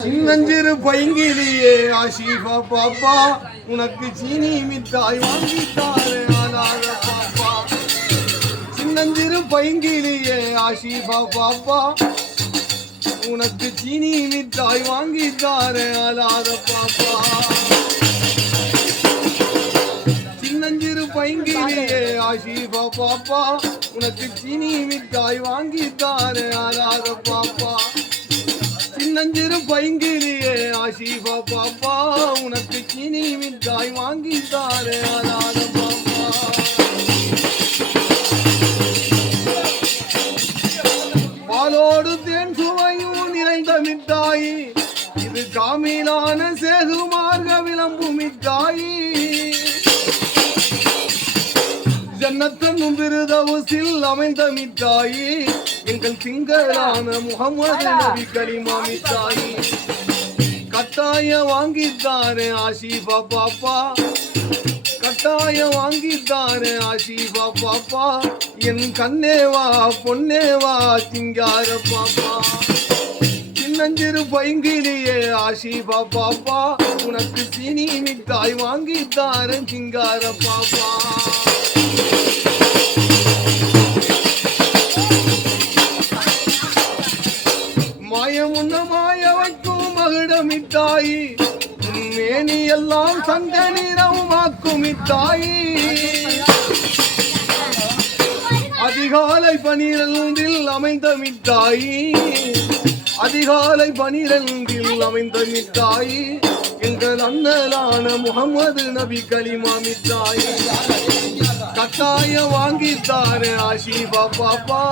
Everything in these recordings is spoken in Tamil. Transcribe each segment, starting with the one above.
சின்னஞ்சிறு பைங்கிலியே ஆஷிஃபா பாப்பா உனக்கு சீனி மிட்டாய் வாங்கித்தாரே ஆனாத பாப்பா. சின்னஞ்சிறு பைங்கிலியே ஆஷிஃபா பாப்பா உனக்கு சீனி மிட்டாய் வாங்கித்தாரே ஆனாத பாப்பா. சின்னஞ்சிறு பைங்கிலியே ஆஷிஃபா பாப்பா உனக்கு சீனி மிட்டாய் வாங்கித்தாரே ஆனாத பாப்பா. சின்னஞ்சிறு பைங்கிலியே ஆஷிஃபா பாப்பா உனக்கு சீனி மிட்டாய் வாங்கித்தாரே ஆனாத பாப்பா. பாலோடு தேன் சுவையும் நிறைந்த மிட்டாய் இது காமிலான சேகுமார்க விளம்பு மிட்டாய். ஜன்னத்தன் விருதவுசில் அமைந்த மிட்டாயி எங்கள் திங்களான முகமது நபி கலிமா மிட்டாயி. கட்டாய வாங்கித்தாரே ஆஷிஃபா பாப்பா கட்டாய வாங்கித்தாரே ஆஷிஃபா பாப்பா என் கண்ணேவா பொன்னேவா சிங்கார பாப்பா. சின்னஞ்சிறு பைங்கிலியே ஆஷிஃபா பாப்பா உனக்கு சீனி மிட்டாய் வாங்கித்தாரே சிங்கார பாப்பா. மாயமுன்ன மாய வைக்கும் மகிட மிட்டாயி மேனி எல்லாம் சங்க நிறமாக்கும் மிட்டாயி. அதிகாலை 12 அமைந்த மிட்டாயி அதிகாலை 12 அமைந்த மிட்டாயி எங்கள் அண்ணலான முகமது நபி கலிமா மிட்டாயி. கட்டாய வாங்கித்தாரே ஆஷிஃபா பாப்பா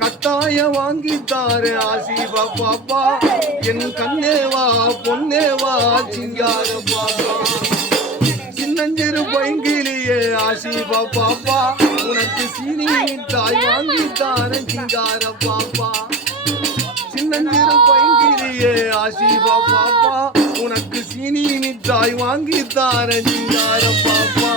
கட்டாய வாங்கித்தாரே ஆஷிஃபா பாப்பா என் கண்ணேவா பொன்னேவா சிங்கார பாப்பா. சின்னஞ்சிறு பைங்கிலியே ஆஷிஃபா பாப்பா உனக்கு சீனி மிட்டாய் வாங்கித்தாரே சிங்கார பாப்பா. சின்னஞ்சிறு பைங்கிலியே ஆஷிஃபா பாப்பா உனக்கு சீனி மிட்டாய் வாங்கித்தாரே சிங்கார பாப்பா.